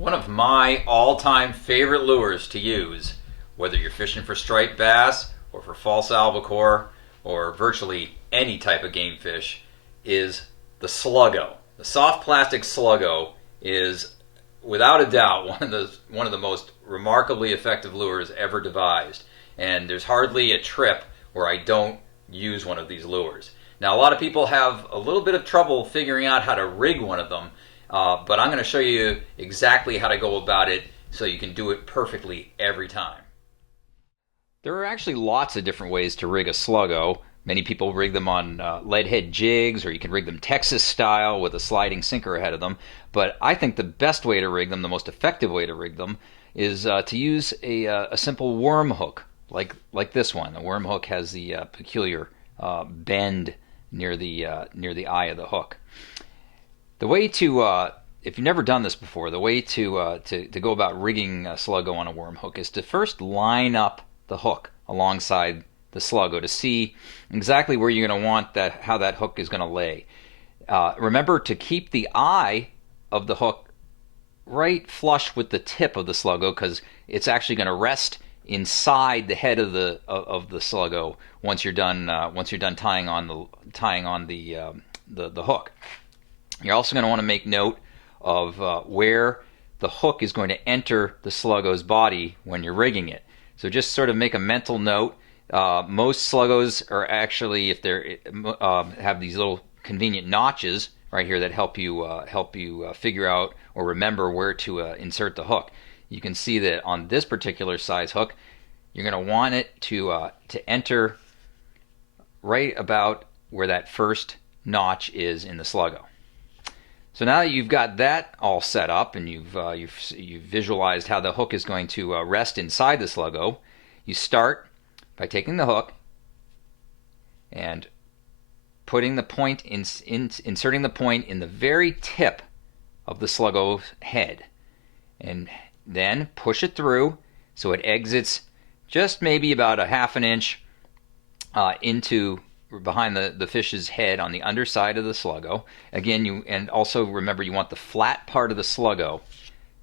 One of my all-time favorite lures to use, whether you're fishing for striped bass or for false albacore or virtually any type of game fish, is the Slug-Go. The soft plastic Slug-Go is without a doubt one of the most remarkably effective lures ever devised. And there's hardly a trip where I don't use one of these lures. Now, a lot of people have a little bit of trouble figuring out how to rig one of them, but I'm going to show you exactly how to go about it so you can do it perfectly every time. There are actually lots of different ways to rig a Slug-Go. Many people rig them on lead head jigs, or you can rig them Texas style with a sliding sinker ahead of them. But I think the best way to rig them, the most effective way to rig them, is to use a simple worm hook like this one. The worm hook has the peculiar bend near the eye of the hook. The way to, if you've never done this before, the way to go about rigging a Slug-Go on a worm hook is to first line up the hook alongside the Slug-Go to see exactly where you're going to want how that hook is going to lay. Remember to keep the eye of the hook right flush with the tip of the Slug-Go, because it's actually going to rest inside the head of the Slug-Go once you're done tying on the hook. You're also going to want to make note of where the hook is going to enter the Slug-Go's body when you're rigging it. So just sort of make a mental note. Most Slug-Gos are actually, if they have these little convenient notches right here that help you figure out or remember where to insert the hook. You can see that on this particular size hook, you're going to want it to enter right about where that first notch is in the Slug-Go. So now that you've got that all set up and you've visualized how the hook is going to rest inside the Slug-Go, you start by taking the hook and putting the point inserting the point in the very tip of the Slug-Go's head, and then push it through so it exits just maybe about a half an inch into behind the fish's head on the underside of the Slug-Go. Again, and also remember, you want the flat part of the Slug-Go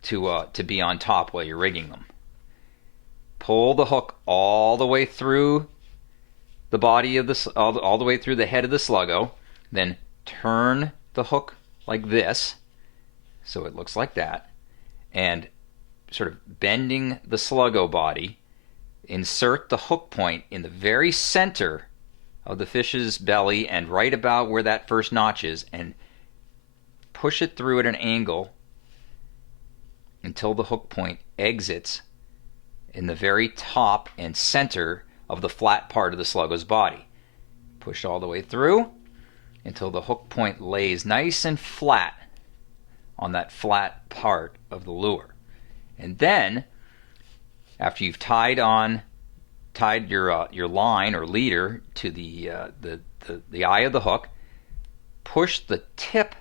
to be on top while you're rigging them. Pull the hook all the way through the body of all the way through the head of the Slug-Go, then turn the hook like this, so it looks like that, and sort of bending the Slug-Go body, insert the hook point in the very center of the fish's belly and right about where that first notch is, and push it through at an angle until the hook point exits in the very top and center of the flat part of the Slug-Go's body. Push all the way through until the hook point lays nice and flat on that flat part of the lure. And then, after you've tied your line or leader to the eye of the hook, push the tip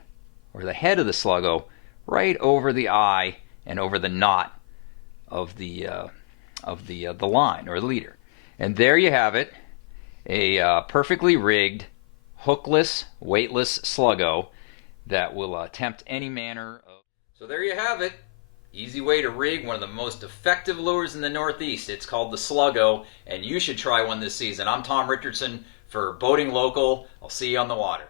or the head of the Slug-Go right over the eye and over the knot of the line or leader. And there you have it, a perfectly rigged, hookless, weightless Slug-Go that will tempt any manner of... So there you have it. Easy way to rig one of the most effective lures in the Northeast. It's called the Slug-Go, and you should try one this season. I'm Tom Richardson for Boating Local. I'll see you on the water.